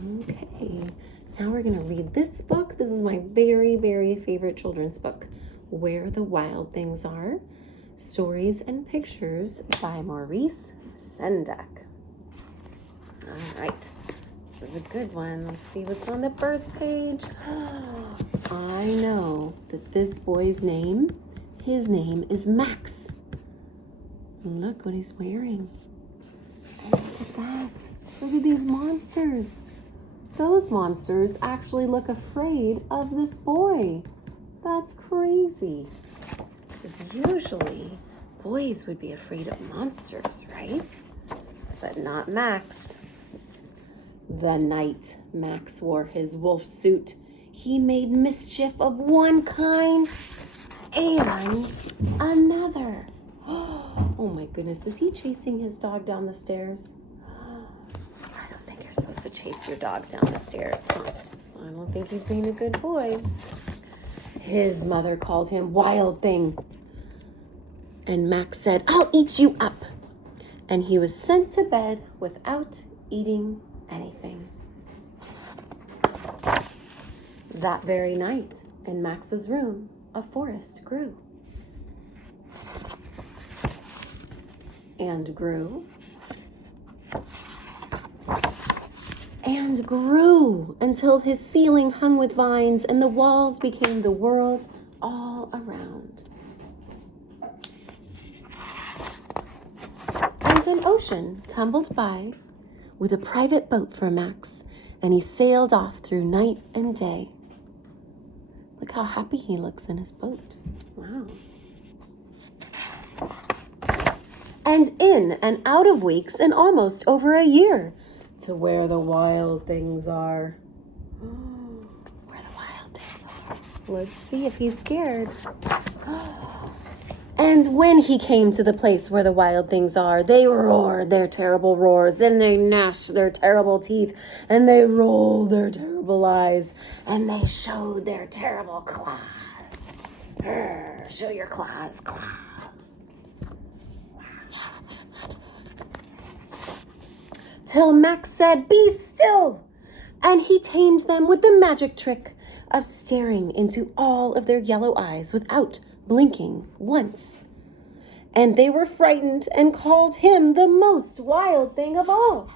Okay, now we're going to read this book. This is my very, very favorite children's book, Where the Wild Things Are, Stories and Pictures by Maurice Sendak. All right, this is a good one. Let's see what's on the first page. I know that this boy's name, his name is Max. Look what he's wearing. And look at that. Look at these monsters. Those monsters actually look afraid of this boy. That's crazy. Because usually boys would be afraid of monsters, right? But not Max. The night Max wore his wolf suit, he made mischief of one kind and another. Oh my goodness, is he chasing his dog down the stairs? I don't think you're supposed to chase your dog down the stairs. I don't think he's being a good boy. His mother called him Wild Thing. And Max said, "I'll eat you up." And he was sent to bed without eating anything. That very night, in Max's room, a forest grew. And grew. And grew until his ceiling hung with vines and the walls became the world all around. And an ocean tumbled by with a private boat for Max, and he sailed off through night and day. Look how happy he looks in his boat. Wow. And in and out of weeks and almost over a year, to where the wild things are. Where the wild things are. Let's see if he's scared. And when he came to the place where the wild things are, they roared their terrible roars, and they gnashed their terrible teeth, and they rolled their terrible eyes, and they showed their terrible claws. Show your claws, claws. Till Max said, "Be still," and he tamed them with the magic trick of staring into all of their yellow eyes without blinking once. And they were frightened and called him the most wild thing of all.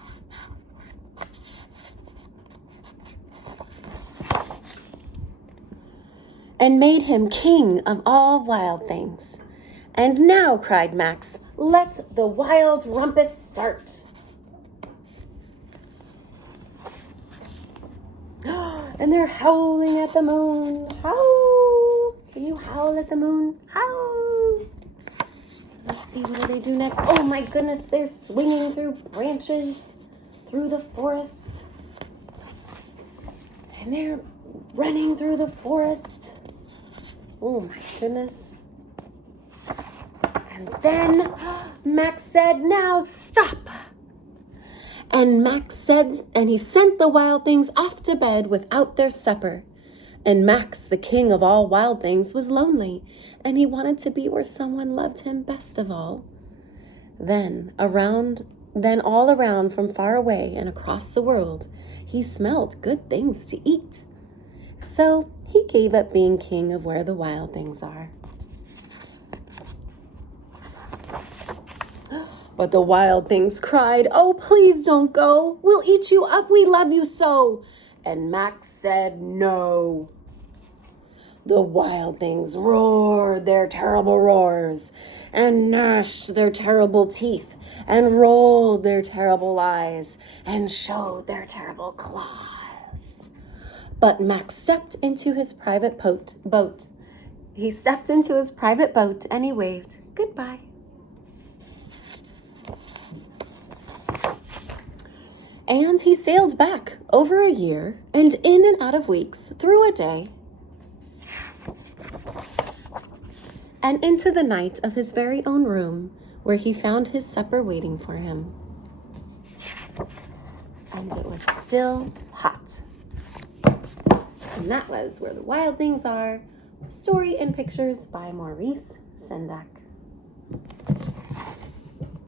And made him king of all wild things. And now, cried Max, let the wild rumpus start. And they're howling at the moon. Howl! Can you howl at the moon? Howl! Let's see, what do they do next? Oh my goodness, they're swinging through branches, through the forest. And they're running through the forest. Oh my goodness. And then Max said, "Now stop." And Max said, and he sent the wild things off to bed without their supper. And Max, the king of all wild things, was lonely, and he wanted to be where someone loved him best of all. Then all around from far away and across the world, he smelled good things to eat. So he gave up being king of where the wild things are. But the wild things cried, "Oh, please don't go. We'll eat you up. We love you so." And Max said no. The wild things roared their terrible roars and gnashed their terrible teeth and rolled their terrible eyes and showed their terrible claws. But Max stepped into his private boat. He stepped into his private boat and he waved goodbye. And he sailed back over a year and in and out of weeks through a day and into the night of his very own room where he found his supper waiting for him. And it was still hot. And that was Where the Wild Things Are, Story and Pictures by Maurice Sendak.